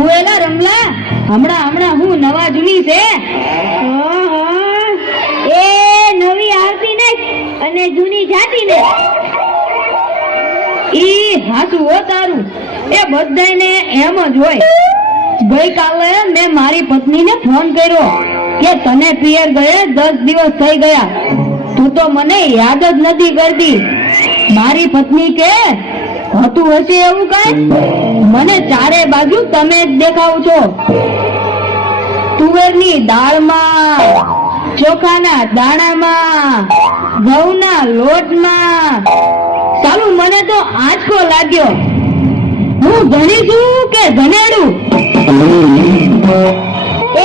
હું એલા રમલા હમણાં હું નવા જૂની છે એ નવી આવતી ને અને જૂની જાતી ને ઈ હાચું હો તારું એ બધાને એમ જ હોય ગઈકાલે મેં મારી પત્નીને ફોન કર્યો કે તને પિયર ગયે 10 દિવસ થઈ ગયા તું તો મને યાદ જ નથી કરતી મારી પત્ની કે હતું હશે એવું કઈ મને ચારે બાજુ તમે જ દેખાવ છો તુવેરની દાળમાં ચોખાના દાણામાં ઘઉંના લોટમાં ચાલુ મને તો આંચકો લાગ્યો હું ધણી છું કે ધનેડું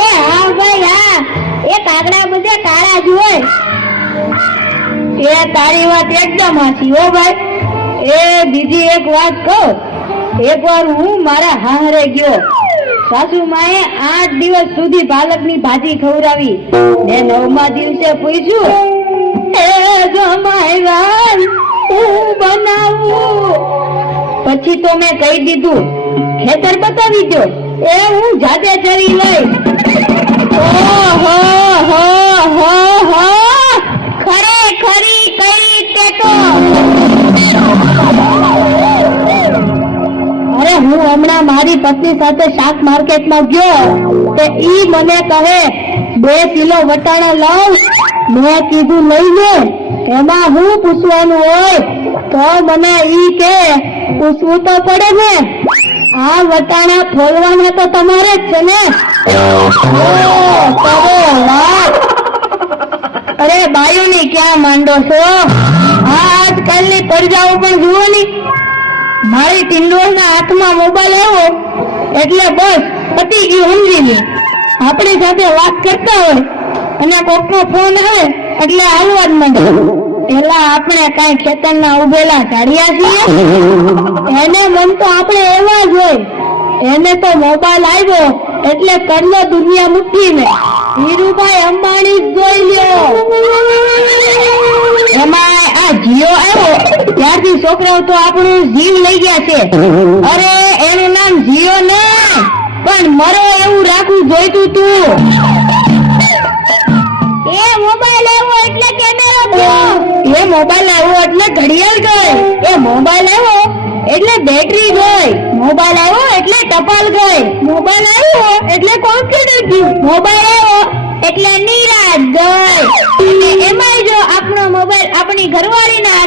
એ હા ભાઈ હા એ કાગડા બધે કાળા જ હોય એ તારી વાત એકદમ સાચી હો ભાઈ એ બીજી એક વાત કહું એકવાર હું મારા હાહરે ગયો સાસુ માએ 8 દિવસ સુધી પાલકની ભાજી ખવડાવી ને 9મા દિવસે પૂછ્યું એ જમાઈવાન હું બનાવું પછી તો મેં કહી દીધું ખેતર બતાવી દો એ હું જાતે ચરી લઈ ઓહો હો હો હો ખરેખરી કઈ તે તો અરે હું હમણાં મારી પત્ની સાથે શાક માર્કેટમાં ગયો તે ઈ મને કહે 2 કિલો વટાણા લાવ મેં કીધું લઈ લે એમાં હું પૂછવાનું હોય તો મને ઈ કે પૂછવું તો પડે ને આ વટાણા ફોલવાના તો તમારે જ છે ને અરે બાયુની ક્યાં માંડો છો આજકાલની પડજાઓ પણ જુઓ ની મારી ટિંડોળના હાથમાં મોબાઈલ આવ્યો એટલે બસ પતી ગયું સમજી લે આપણી સાથે વાત કરતા હોય અને કોકનો ફોન આવે એટલે આવવા જ માંડે પેલા આપણે કઈ ખેતરના ઉભેલા ઝાડિયા છીએ એને મન તો આપણે એવા જ હોય એને તો મોબાઈલ આવ્યો એટલે કરલો દુનિયા મુઠ્ઠીને ધીરુભાઈ અંબાણી જ જોઈ લ્યો એમાં આ જીઓ આવ્યો ત્યારથી છોકરાઓ તો આપણું જીવ લઈ ગયા છે અરે એનું નામ જીઓ ને પણ મરો એવું રાખવું જોઈતું તું એ મોબાઈલ આવ્યો એટલે કેમેરો થયો એ મોબાઈલ આવ્યો એટલે ઘડિયાળ ગઈ એ મોબાઈલ આવ્યો એટલે બેટરી ગઈ મોબાઈલ આવ્યો એટલે ટપાલ ગઈ મોબાઈલ આવ્યો એટલે કોમ્પ્યુટર ગયું મોબાઈલ આવ્યો એટલે નિરાશ ગઈ એમાંય જો આપણો મોબાઈલ આપણી ઘરવાળીના